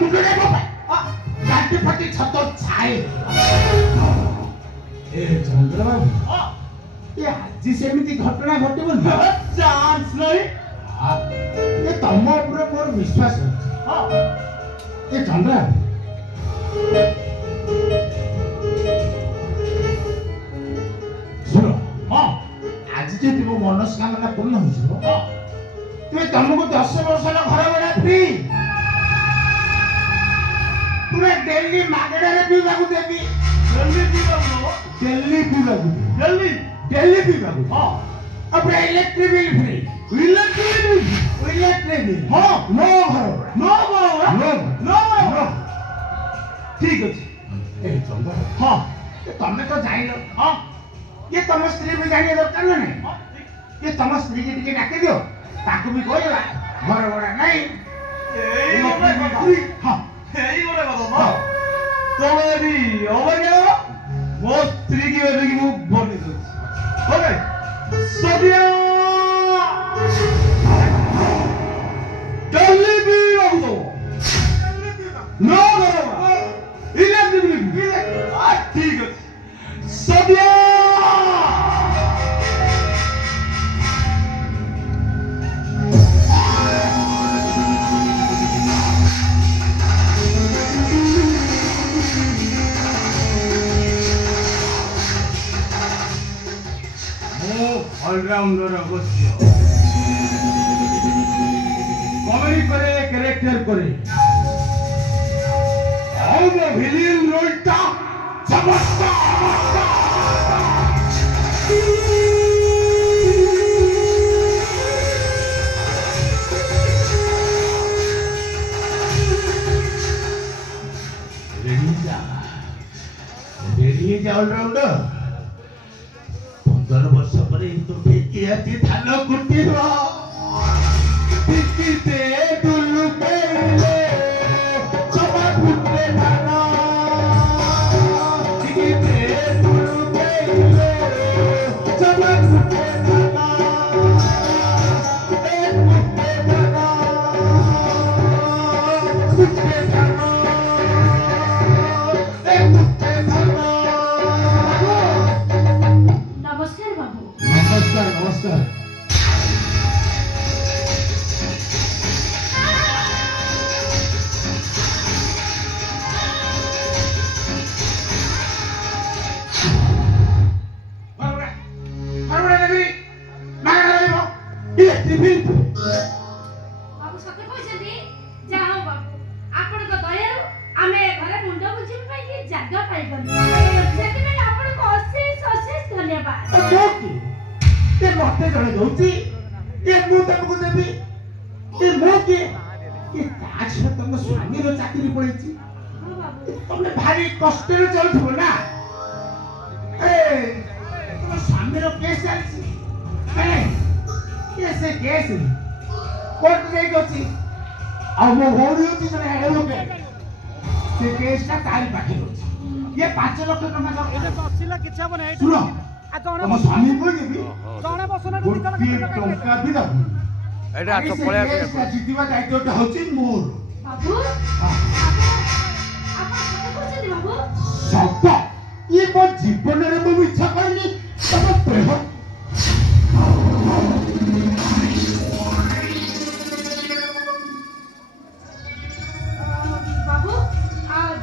मुंडे गांठी फटी छतो छाए ए चंद्रबाबू ये आज सेमिति घटना घटिबो चांस नहीं ये तम ऊपर मोर विश्वास होछि ये चंद्रा सुनो हां आज जे तुम मनस्कामना पूर्ण होइछो तुम तुमको 10 वर्ष घर भड़ा फ्री पूरा दिल्ली मागड़ा रे पीवा को देबी दिल्ली पीवा को दिल्ली पीवा को हां अब electric bill free electric bill हां नो ठीक अछि ए चंदा हां तमे तो जाइलो हां ये तम स्त्री भी जानिए दरकार नहीं ये तम स्त्री के टिके डाके दियो ताकू भी कहला घर बड़ा नहीं एई ओबे हां एई ओरे बाबा तमे भी ओबे मो स्त्री की वजह की मु बोली दो ओके सदिया दिल्ली भी बाबू नो बाबा इलेक्ट्रिक ठीक है सदिया ऑलराउंडर अवश्य कॉमेडी करे कैरेक्टर करे और वो विलेन रोलटा समझता रेडी जा ऑलराउंडर 15 वर्ष परे तो फेंकी आती थानो कुटी रो टिकीते दुलु पेले समा कुटे थाना टिकीते दुलु पेले समा कुटे थाना एक कुटे थाना कुटे थाना एक कुटे थाना नमस्कार बाबू सत्य कहछथि जाओ बाबू आपण को दयारु आमे घरे मुंडो बुझिम पई कि जागा पाइ गलु सेति में आपण को अशेष धन्यवाद ये मते जणे दउची ये मु तमको देबी ये मो के ये ताज तुम स्वामी रो चाकरी पड़ेची तुमने भारी कष्ट रे चलथबो ना ए तुम स्वामी रो केस चलची ए ये से केस कोर्ट रे गची आ मो होरी होची जने हेलो के से केस का तारी पाखे होची ये 5 लाख टका का एटा 80 लाख किछ बने सुनो तम स्वामी को देबी जणे बसना टंका भी दबु एटा तो पळे जितिबा दायित्वटा होची मोर बाबू आपण सत्य कहछथि बाबू सत्य ये मो जीवन रे मो इच्छा करली तम प्रेम बाबू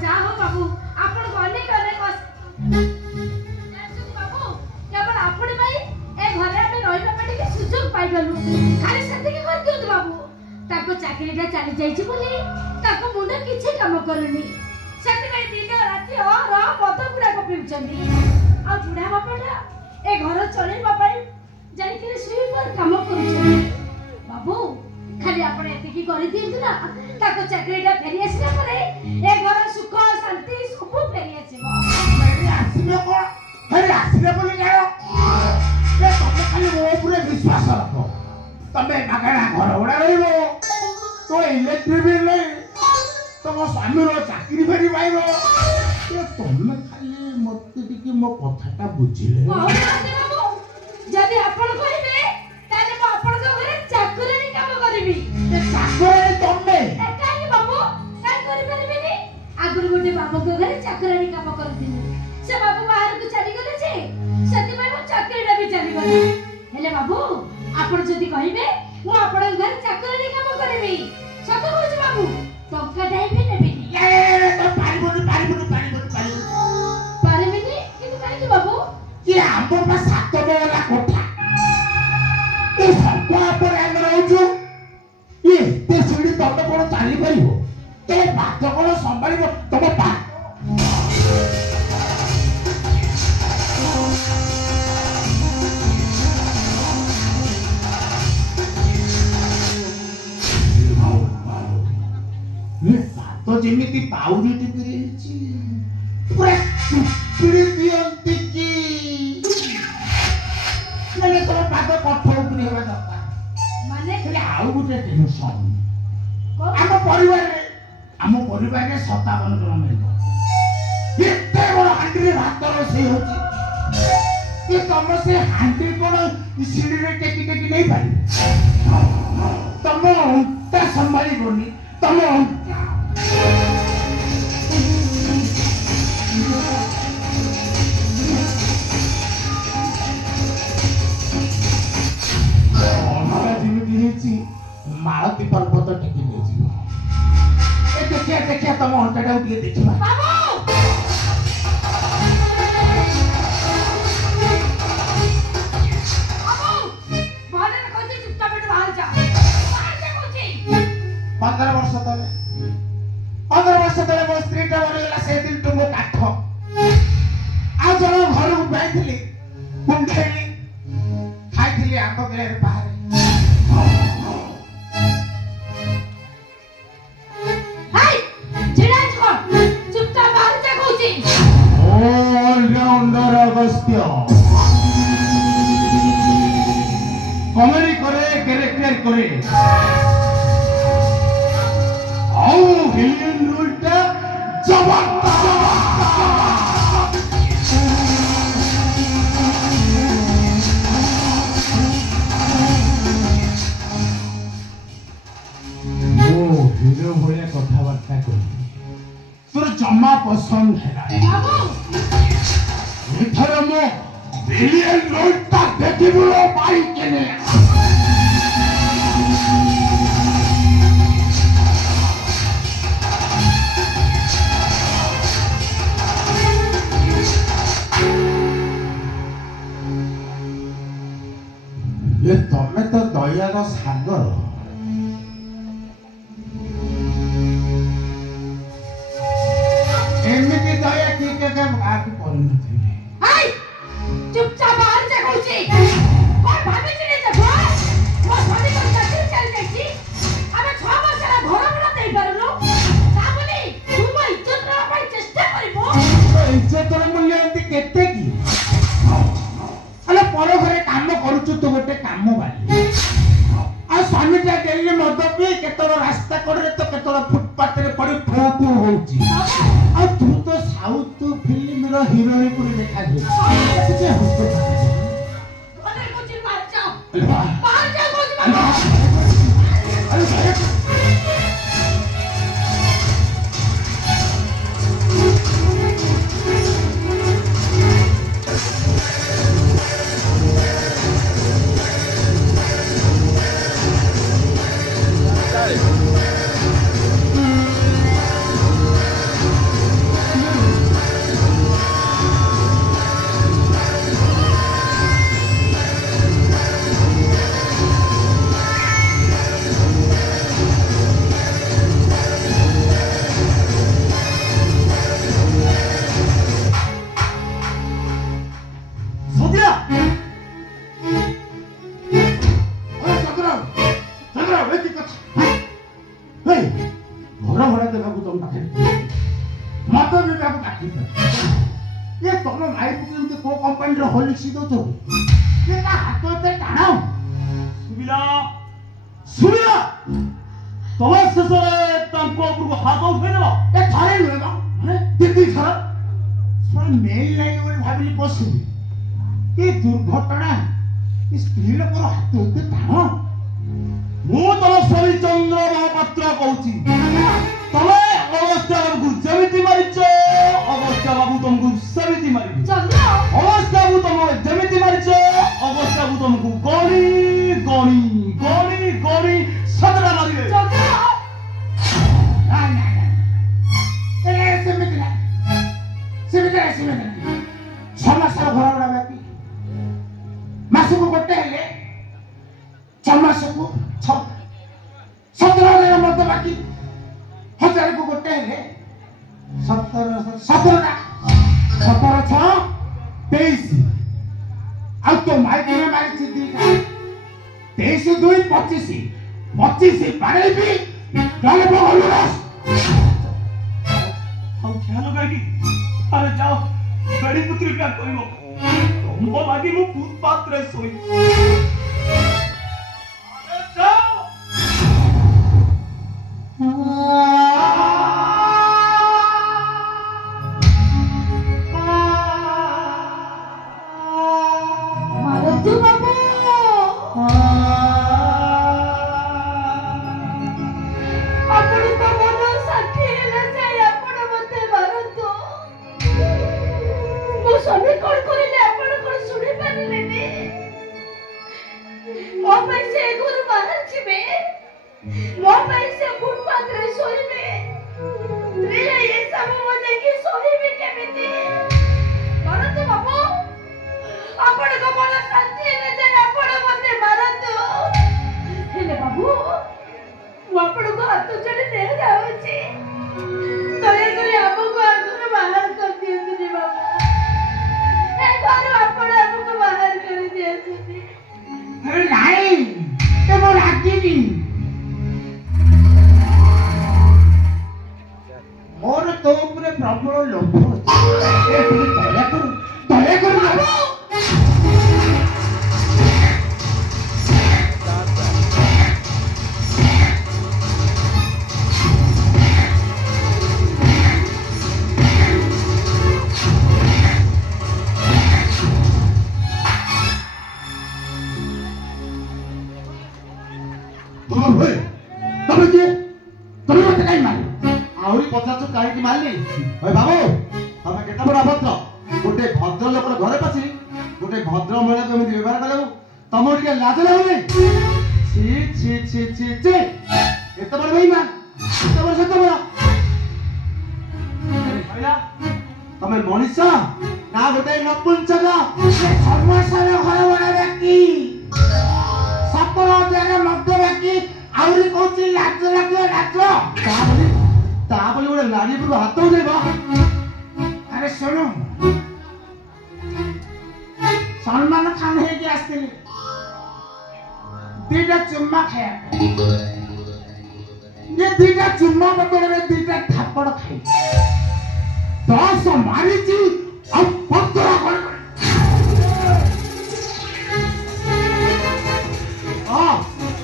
जा हो बाबू आपण को अनेक बाबू केवल आपण भाई ए घरे हम रहिबा पटे के सुजोग पाइ गलु खाली सत्य के कर दियो बाबू ताको चाकरीटा चली जाइछि बोली ताको मुंडा किछि काम करनी सत्य भाई दिन राति और पद गुडा को पिउचंदी आ बुढा बापाटा ए घर चलेबा पाइ जाई के सुई पर काम करूछंदी बाबू खाली आपण एतिकी करि दियंतु ना ताको चाकरीटा फेरि आसिला परे ए घर सुख शांति सब फेरि आसीबो मेरी आसीबे को फेरि आसीबे बोली जाओ ये तमे खाली मो ऊपर विश्वास रखो तमे मागणा घर उडा रहिबो तो इलेक्ट्रिक बिल नहीं तुम स्वामी रो चाकरी फेरि पाइबो ये तमे खाली मते टिके मो कथाटा बुझिले बाबू जदि आपण कहिबे ताले मो आपण घरे चाकरी काम करबी ये चाकरी तमे काई बाबू काई करबे ଚାଲି ପାରିବ ତମ ପାଦ କଣ ସମ୍ଭାଳିବ ତମ ପା ପାଦ ଯେମିତି ପାଉନି ଟିପିରେ ହେଇଛି ପୁରା ଚୁପିଡ଼ି ଦିଅନ୍ତି କି ମାନେ ତମ ପାଦ କଠ ଉପରେ ହେବା ଦରକାର ମାନେ ହେଲେ ଆଉ ଗୋଟେ ଟେନସନ୍ ଆମ ପରିବାରରେ 57 ଜଣ ମେମ୍ବର ଏତେ ବଡ଼ ହାଣ୍ଡିରେ ଭାତ ରୋଷେଇ ହଉଛି ଏ ତମ ସେ ହାଣ୍ଡି କଣ ସିଡ଼ିରେ ଟେକି ଟେକି ନେଇପାରିବ ତମ ଅଣ୍ଟା ସମ୍ଭାଳିବନି ତମ ଅଣ୍ଟା ଯେମିତି ହେଇଛି ମାଳତୀ ପର୍ବତ ଟେକି ନେଇଯିବ ଦେଖିଆ ଦେଖିଆ ତମ ଅଣ୍ଟାଟାକୁ ଟିକେ ଦେଖିବା पंद्रह वर्ष तले मो स्त्री टा मरिगला से दिन टू मो काठ आ जण घर को पाइथिली कुंठेली खाइथिली आंब बेले बाहर हाय जिराज को चुपचाप बाहर जा कहूची ऑलराउंडर अगस्त्य कॉमेडी करे कैरेक्टर करे विलियन उल्टा हिरो भलिया कथबार्ता कर तोर जमा पसंद है एथर मो विलियन उल्टा देखिबुलो पाई केने ये तमे तो दयार सागर एमिति दया की के आके परिणति हाय चुपचाप बाहर जा कहूची कोन भाबी चिने देखो मो स्वामी को चाकरी चल जाईची आमे 6 वर्ष ला घर बड़ा देई करलो ता बोली तू मो इज्जत रखा पाई चेष्टा करबो इज्जत र मूल्य एंती केते की अरे पर घरे काम करूछु तो गोटे काम बाली आ स्वामी टा डेली मद पी केतरो रास्ता करे तो केतरो फुटपाथ रे पड़ी फू फू होउची आ तू तो साउथ फिल्म रो हीरोइन पुरी देखा दे किछे होतो अरे कुछ मार जाओ बाहर जा कुछ अरे दुर्घटना स्त्री लोक हाथ होते टाण मु तुम स्वामी चंद्र महापात्र कहूची तमे अवस्था बाबू जमिति मारिच अवस्था बाबू तुमको समिति मारि चंद्र अवस्था बाबू तुम जमिति मारिच अवस्था बाबू तुमको गणी गणी गणी गणी सदरा मारिबे चंद्र ना ना ए समिति ना समिति समासा घर वाला बाकी मासको गोटे हेले 6 मासको 17 मत बाकी हजार को गोटे है 17 6 23 ଆଉ ତୋ ମାଇକିନା ମାରିଛି ଦିଟା 23 2 25 ବାଡ଼େଇବି ନହେଲେ ବଗଲୁ ରସ ଆଉ ଖ୍ୟାଲ କାହିଁକି ଆରେ ଯାଅ ବେଡ଼ି ପୁତ୍ରୀ ପ୍ୟାକ କରିବ ତମ ଲାଗି ମୁଁ ଫୁଟପାଥରେ ଶୋଇବି ଆରେ ଯାଅ ମାରନ୍ତୁ ବାବୁ ଆପଣଙ୍କ ମନ ସାକ୍ଷୀ ହେଲେ ଯାଇ ଆପଣ ମତେ ମାରନ୍ତୁ ମୋ ସ୍ୱାମୀ କଣ କରିଲେ ଆପଣ କଣ ଶୁଣି ପାରିଲେନି ମୋ ପାଇଁ ସେ ଘରୁ ବାହାର ଯିବେ ମୋ ପାଇଁ ସେ ଫୁଟପାଥରେ ଶୋଇବେ ହେଲେ ଏ ସବୁ ମୁଁ ଦେଖି ଶୋଇବି କେମିତି ମାରନ୍ତୁ ବାବୁ ଆପଣଙ୍କ ମନ ଶାନ୍ତି ହେଲେ ଯାଇ ଆପଣ ମତେ ମାରନ୍ତୁ ହେଲେ ବାବୁ ମୁଁ ଆପଣଙ୍କୁ ହାତ ଯୋଡ଼ି ଦେଖାଯାଉଛି ଦୟାକରି ଆମକୁ ଆଗରୁ ବାହାର କରିଦିଅନ୍ତୁନି ବାବୁ ଏ ଘରୁ ଆପଣ ଆମକୁ ବାହାର କରିଦିଅନ୍ତୁନି ଆରେ ନାଇଁ ଏ ମୋ ରାଗିନି ମୋର ତୋ ଉପରେ ପ୍ରବଳ ଲୋଭ ଅଛି ଏ ଟିକେ ଦୟାକରୁ ବାବୁ କାହିଁକି ମାରିଲି ଭାଇ ବାବୁ ତମେ କେତେ ବଡ଼ ଅଭଦ୍ର ଗୋଟେ ଭଦ୍ର ଲୋକର ଘରେ ପଶି ଗୋଟେ ଭଦ୍ର ମହିଳାକୁ ଏମିତି ବ୍ୟବହାର କଲାକୁ ତମକୁ ଟିକେ ଲାଜ ଲାଗୁନି ଛି ଛି ଛି ଛି ଛି ଏତେ ବଡ଼ ବେଇମାନ ଏତେ ବଡ଼ ସେତେ ବଡ଼ ତମେ ମଣିଷ ନା ଗୋଟେ ନପୁଂସକ ସମସ୍ତର ଘର ଭଡ଼ା ବାକି 17,000 ମଦ ବାକି ଆହୁରି କହୁଛି ଲାଜ ଲାଗିବ ଲାଜ ତା ବୋଲି ଗୋଟେ ନାରୀ ଉପରକୁ ହାତ ଉଠେଇବ ଆରେ ଶୁଣୁ ସଲମାନ ଖାନ ହେଇକି ଆସିଥିଲି ଦିଟା ଚୁମ୍ମା ଖାଇବା ये दिटा चुम्मा बदले दिटा थापड़ खाई 10 मारिची अब पत्तरा कर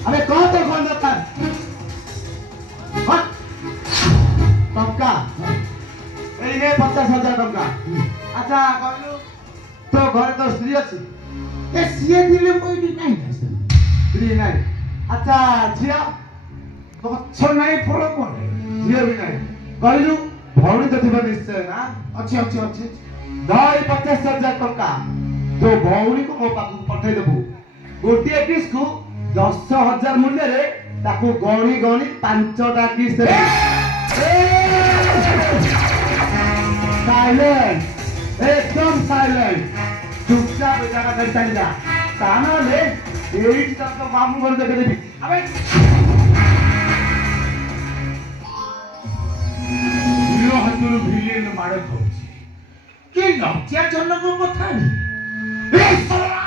अबे कौन तो कौन दरकार टंका ए 50,000 टंका अच्छा कहलु तो घर तो स्त्री अछि ए सीए दिले कोई नहीं स्त्री नहीं अच्छा झिया गछ नहीं फल कोन झिया भी नहीं कहलु भौणी तो थिबा निश्चय ना अच्छे दई 50,000 टंका तो भौणी को मो पाखु पठै देबु गोटिए किस को 10,000 मूल्य रे ताकू गणी गणी 5टा किस दे साइलेंट एकदम साइलेंट चुपचाप जगह कर चली जा ताना ले एई तक मामू घर देखे देबी अबे यो हतुरु भिलेन माड़ होची के लज्जाजनक कथा रे ए सला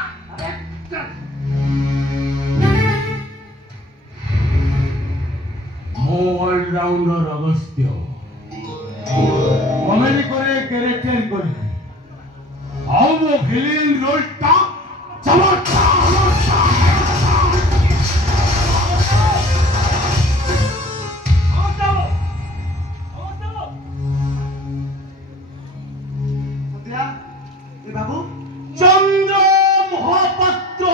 ऑलराउंडर अगस्त्य कमेडी करे कैरेक्टर करे आओ वो विलेन रोल टा चमत्कार बाबू चंद्र महापात्र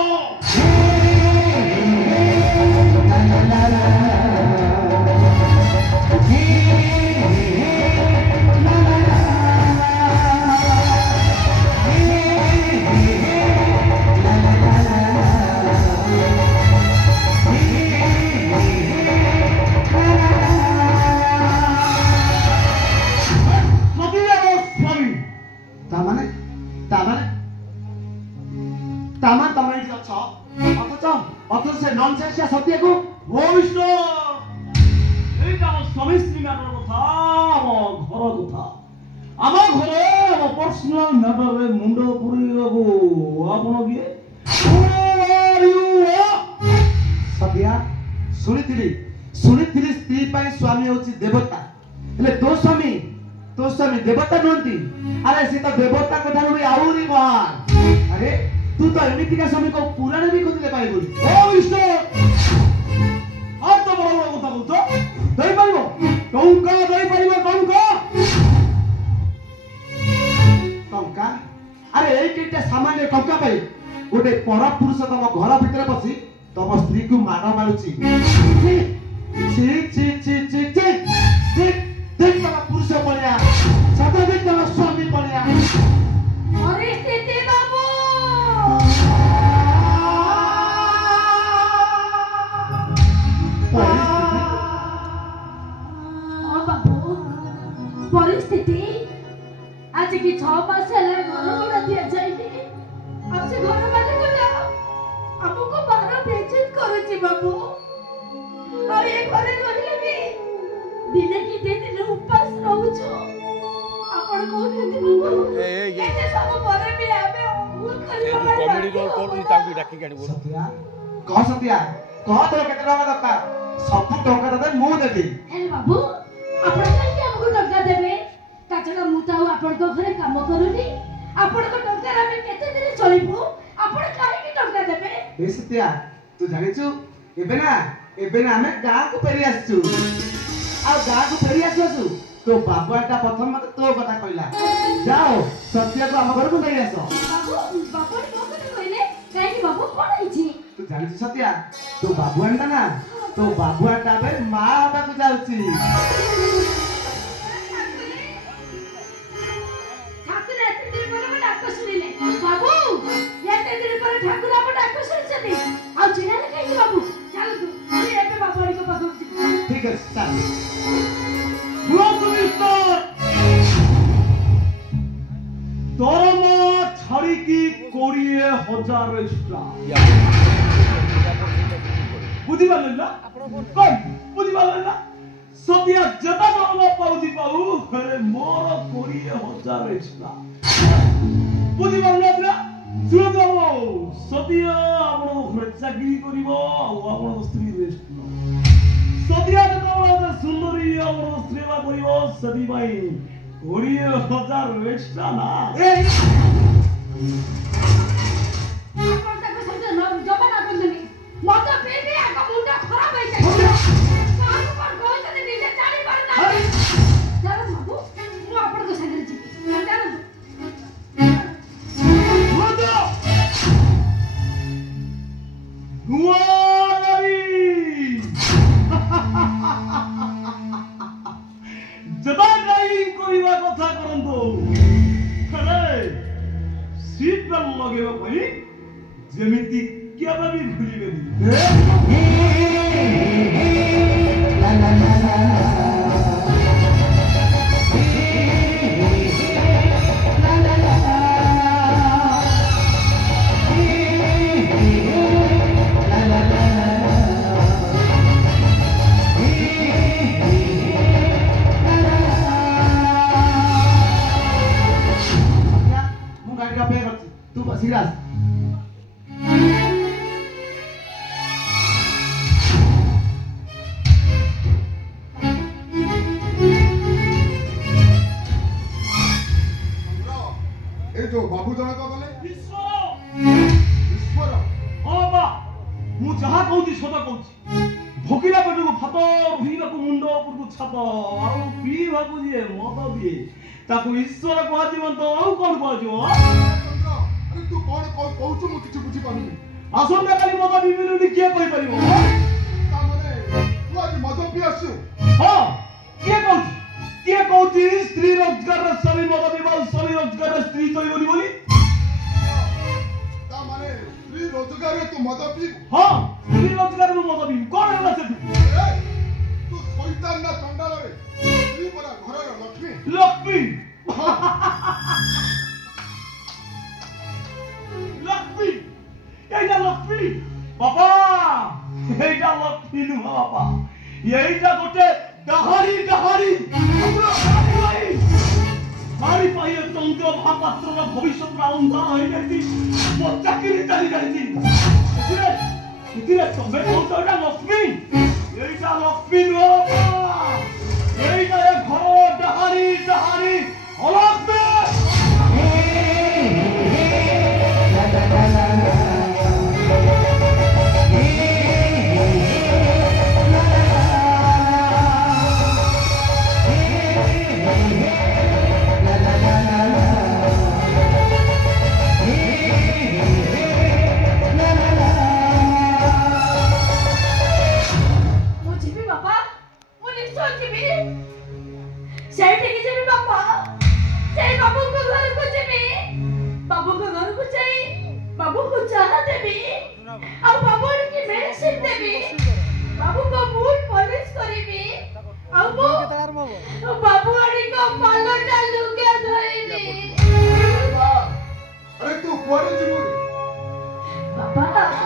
अथच से नॉनसेंस या सत्य को वो विष्णु এই কাম स्वामी स्त्री मैटर कथा आम घर कथा आम घरे आम पर्सनल मैटर रे मुंड पुरेइबाकू आपण किए सत्या सुनिथिली स्त्री पाई स्वामी होची देवता हेले तो स्वामी देवता नहंती अरे से तो देवता को ठारू भी आउरी महान अरे तू तो एमिति का स्वामी को पुराण भी खोजले पाइबो ओ विष्णु तो बड़ बड़ कथा कहतो दई पारिबो टंका दई पारिबो टंका अरे एई केटा सामान्य टंका पाई गोटे पर पुरुष तम घर भितर बसी तम स्त्री को मार मारुची ची ची ची ची ची देख देख तम पुरुष पड़िया सदा देख तम स्वामी पड़िया परिस्थिति बाबू हाँ बाबू परिस्थिति आज की 6 मास है घर भड़ा दिया जाए अब से घर वाले को जाओ हमको बाहर बेइज्जत करो जी बाबू और ये घरे रहले भी दिने की दिन उपास रहू छो आपण को कहते बाबू ये सब परे भी आबे भूल करी कॉमेडी रोल कोन ताकू डाकी काढबो सत्या कह तो केते टका दरकार सब टका दे मु देबी हे बाबू आपण काहे हमको टका देबे ताछड़ा मु ताऊ आपण को घरे काम करूनी आपण को टका रे हम केते दिन चलिबू आपण काहे की टका देबे ए सत्या तू जानिचु एबे ना हमें गां को फेरी आसचु आ गां को फेरी आसु तो बाबुआटा प्रथम मत तो कथा कहला जाओ सत्या को हम घर को नहीं आसो बाबू बाबू को कहले काहे की बाबू कोन आइछि तू जानिचु सत्या तो बाबुआटा ना तो बाबुआटा बे मां बाबा को जाउची ठाकुर एते दिन पर डाक सुनिले बाबू एते दिन पर ठाकुर आप डाक सुनिछथि आ चिनाले काहे बाबू चल तू एबे बाबू को पकड़ ठीक है चल दरमा छाड़ी की 20,000 एक्स्ट्रा बुद्धि पालन ना कौन बुद्धि पालन ना सत्या जता दरमा पाउजी पाऊ अरे मोर 20,000 एक्स्ट्रा बुद्धि पालन ना सुन जाओ सत्या आपण घरे चाकरी करिवो आ आपण स्त्री रेस्ट सत्या जता सुंदरी आपण सेवा करिवो सदी भाई 20,000 एक्स्ट्रा ना आपण तक समझ जमाना बंदनी मत पेटे आका मुंडा खराब हो जाय कान पर कोई तने नीचे चाली पर ना चल बाबू मु आपण को संगे छी चल कथा करंतो सीट बेल्ट लगेबा पई जेमिति केबे भी भूलिबेनी ला ला ला ला तू बसीरास ए जो बाबू जन को गले ईश्वर हां बा मु जहा कहूची सदा कहूची भोकिला पेट को भात रुहिला को मुंड ऊपर को छात आ पी बाबू जी मत दिए ताको ईश्वर कह जीवन तो आ कोन कह जीव अरे तू कोन कहूछु मु किछ बुझी पानुनी आसंता काली मत बिबिलुनी के कहि परिबो ता माने तू आज मद पी आसु हां के कहूची स्त्री रोजगार रे सभी मत पीबा सभी रोजगार रे स्त्री तो बोली बोली ता माने स्त्री रोजगार रे तू मद पी हां स्त्री रोजगार रे मत पी कोन होला से तू शैतान ना चंडाल रे स्त्री परा घर रे लक्ष्मी लक्ष्मी এইটা লক্ষ্মী বাবা এইটা লক্ষ্মী নুহ বাবা এইটা গোটে ଡାହାରି ଡାହାରି ମାରି ପାଇ ଚନ୍ଦ୍ର ମହାପାତ୍ରର ଭବିଷ୍ୟତ ଅନ୍ଧାର ହୋଇଯାଇଛି ମୋ ଚାକିରି ଚାଲି ଯାଇଛି ଏଥିରେ ତମେ କହୁଛ ଏଇଟା ଲକ୍ଷ୍ମୀ ଏଇଟା ଲକ୍ଷ୍ମୀ ନୁହଁ ଏଇଟା ଏ ଘର ଡାହାରି ଡାହାରି ଅଲକ୍ଷ୍ମୀ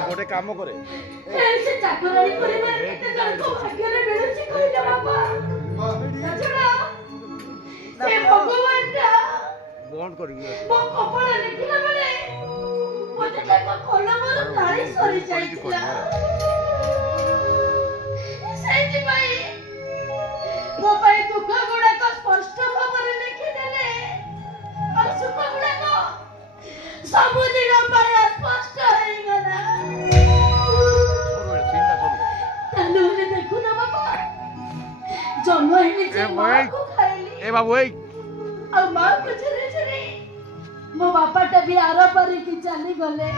ଗୋଟେ କାମ କରେ ସେ ଚାକରାଣୀ ପରିବାର କେତେ ଜଣଙ୍କ ଭାଗ୍ୟରେ ମିଳୁଛି କହିଲେ ବାପା ସେ ଭଗବାନଟା ବନ୍ଦ କରିକି ମୋ କପାଳ ଲେଖିଲା ବେଳେ ମୋତେ ତାଙ୍କ କଲମର ତାଳି ସରି ଯାଇଥିଲା ସେଇଥିପାଇଁ ମୋ ପାଇଁ ଦୁଃଖ ଗୁଡାକ ସ୍ପଷ୍ଟ ଭାବରେ ଲେଖିଦେଲେ ଆଉ ସୁଖ ଗୁଡାକ ସବୁଦିନ ପାଇଁ ସ୍ପଷ୍ଟ ହେଇଗଲା ତାହେଲେ ଦେଖୁନ ବାପା ଜନ୍ମ ହେଲେ ଯେ ମାଆକୁ ଖାଇଲି ଏ ବାବୁ ଏଇ ଆଉ ମାଆକୁ ଛାଡ଼ି ଛାଡ଼ି ମୋ ବାପାଟା ବି ଆର ପାରିକି ଚାଲିଗଲେ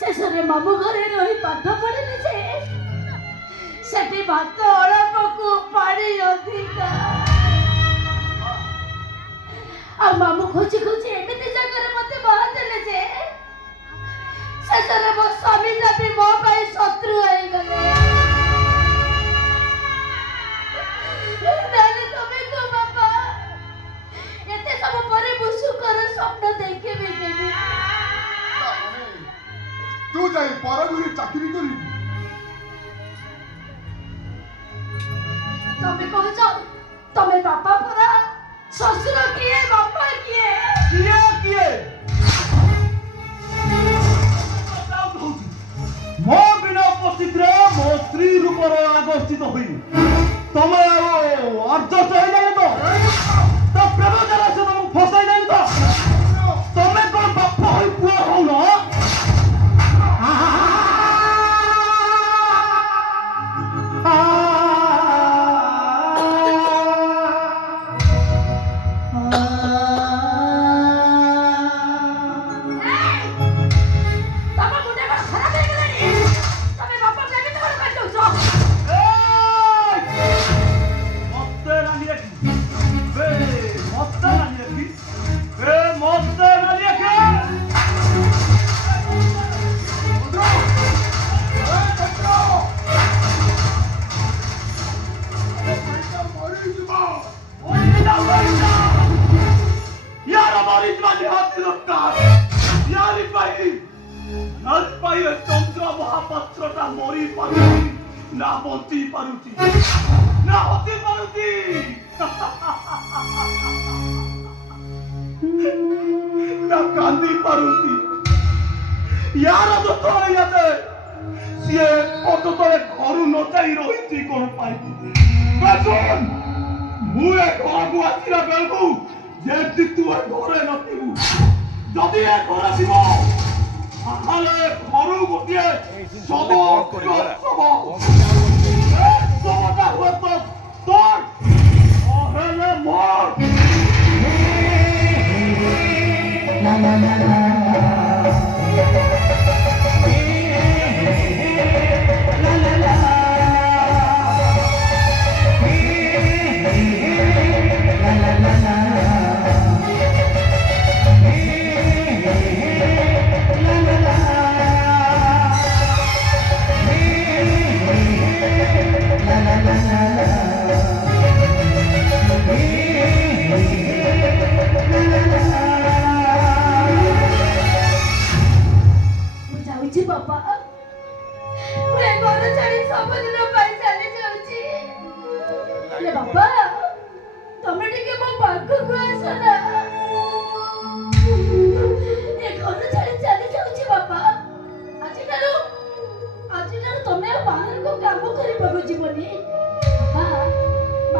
ଶେଷରେ ମାମୁଁ ଘରେ ରହି ପାଠ ପଢିଲି ଯେ ସେଠି ଭାତ ଅଳପକୁ ପାଣି ଅଧିକା ଆଉ ମାମୁଁ ଖୋଜି ଖୋଜି ଏମିତି ଜାଗାରେ ମତେ ବାହା ଦେଲେ ଯେ ଶେଷରେ ମୋ ସ୍ୱାମୀଟା ବି ମୋ ପାଇଁ ଶତ୍ରୁ ହେଇଗଲେ ତାହେଲେ ତମେ କୁହ ବାପା ଏତେ ସବୁ ପରେ ମୁଁ ସୁଖର ସ୍ୱପ୍ନ ଦେଖିବି କେବେ ତୁ ଯାଇ ପରଘରେ ଚାକିରି କରିବୁ ତମେ କହୁଛ ତମେ ବାପା ପରା ଶ୍ୱଶୁର କିଏ ବାପା କିଏ କିଏ କିଏ ମୋ ବିନା ଉପସ୍ଥିତିରେ ମୋ ସ୍ତ୍ରୀ ରୂପର ଆଗସ୍ଥିତ ହୋଇନି ତମେ ଅର୍ଜଷ୍ଟ ହେଇଯାଏ ତ ପ୍ରେମ ଦ୍ୱାରା ସେ ତମକୁ ଫସାଇ ନାହିଁ ତ ତମେ କଣ ବାପ ହୋଇ ପୁଅ ହଉନ चंद्र महापात्रटा मरी पारुची ना बंची पारुची ना हती पारुची ना कांदी पारुची यार दुख याते सिए पततले घरु न जाई रहिची कोन पाई बाजन मु ए घरु आसिला बेलकु जे तू ए घरे नथिबु जदि ए घर आसीबो आले घरु गोटिए सब सबटा हुए तो तोर ओहेले मोर ना ना ना ना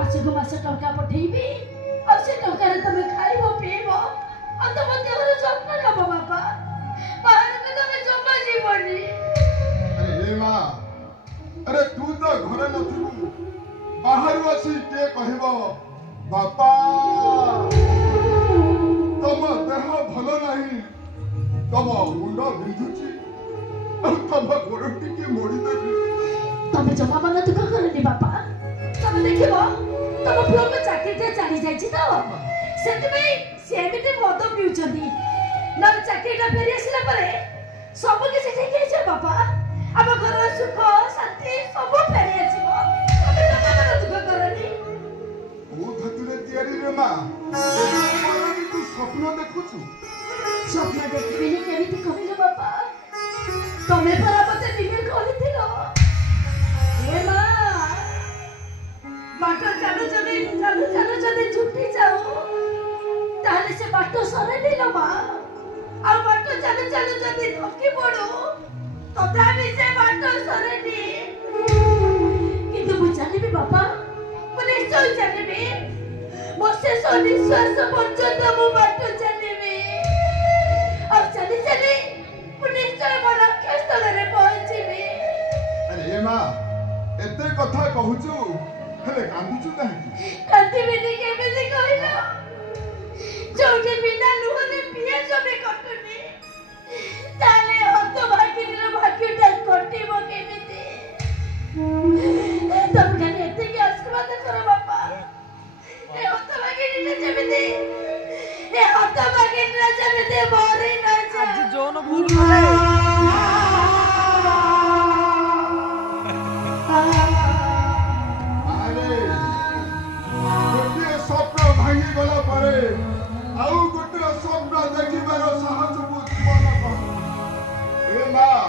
मासक मास टंका पठेबी और से टंका रे तमे खाइबो पीबो और तम देहर जत्न नब बापा बाहर के तमे जम्मा जीवनी अरे हे माँ अरे तू तो घरे नथिबु बाहर आसी के कहबो बापा तम देह भलो नहीं तम मुंड बिंधुची और तम गोड़ टिके मोड़ी देबी तमे जमा मन दुख करनी बापा तमे देखिबो तम पुओ को चाकरी ते चली जाईची तो सेति में सेमिति मद पिउचंदी न चाकरीटा फेरी आसिला परे सब किसी ठीक है बापा अब घर सुख शांति सब फेरी आसीबो तमे जमा मन दुख करनी ओ धतुरे तियारी रे माँ तू स्वप्न देखुछु स्वप्न देखिबिनी केमिति कहिलो बापा तमे परा मते निमिर कहिथिलो ए मां बाटो चालू जदी छुट्टी जाओ ताले से बाटो सरे दिलो मां आ बाटो चालू जदी धक्की पड़ो तथापि से बाटो सरे नी किंतु मु जानिबी बापा मु निश्चय जानिबी मो शेष निश्वास पर्यंत मु बाटो जानिबी अब चली मु निश्चय मो लक्ष्य स्थल रे पहुंचीबी अरे हे माँ एते कथा कहूछु हेले कांदुछु काहे कांदिबिनी केमिति कहिलो जोटे बिना लुहरे पिए जमे कटुनी ताले हत भागिनीर भाग्यटा कटिबो केमिति तम खाली एते के आशीर्वाद करो बापा ए हत भागिनीर जेमिति मरे ना जा आज जोन भूल करे गोटे स्वप्न भांगी गला परे आउ गोटे स्वप्न देखिबार साहस जीवन ए माँ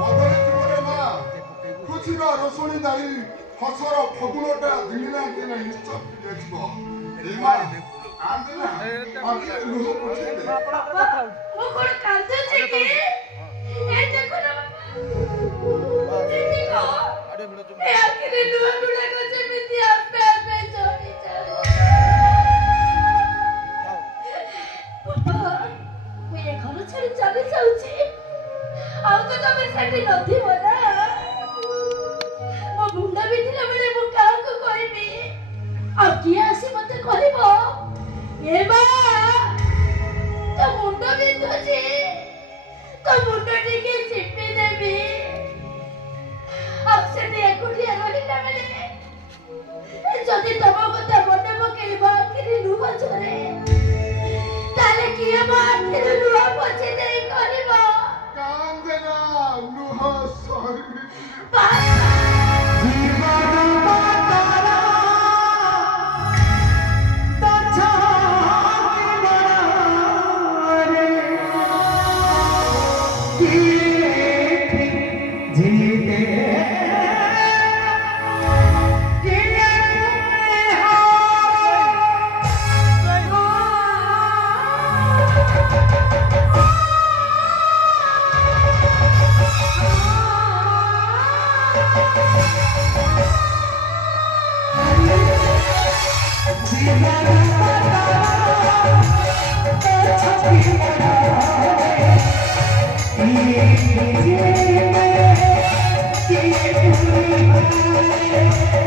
मदर जीवन माँ खुशीर रोशनी दाड़ी हसर फगुणटा दिना दिन निश्चय देखिब ए माँ आंदना आखिर लुह पोछे दे मो कोन कांदे छी की ए देखो ना बाबा देखो ए आखिर लुह गुडा को जेमिति आपे आपे जोड़ी जाओ बाबा मैं ये घर छाड़ी चली जाउची आउ तो तमे सेठी नथि बना मो मुंडा बिथिला बेले मो का को कहबी आ किए आसी मते कहबो ए बा तो मुंडा बिंधुची तो मुंडा टिके चिपी देबी अब से एकुटिया रहिला बेले जदि तम कथा मने पकेइबा आखिरी लुह झरे ताले किए बा आखिरी लुह पोछे देई करिबो कांदना लुह सहरी Yeah.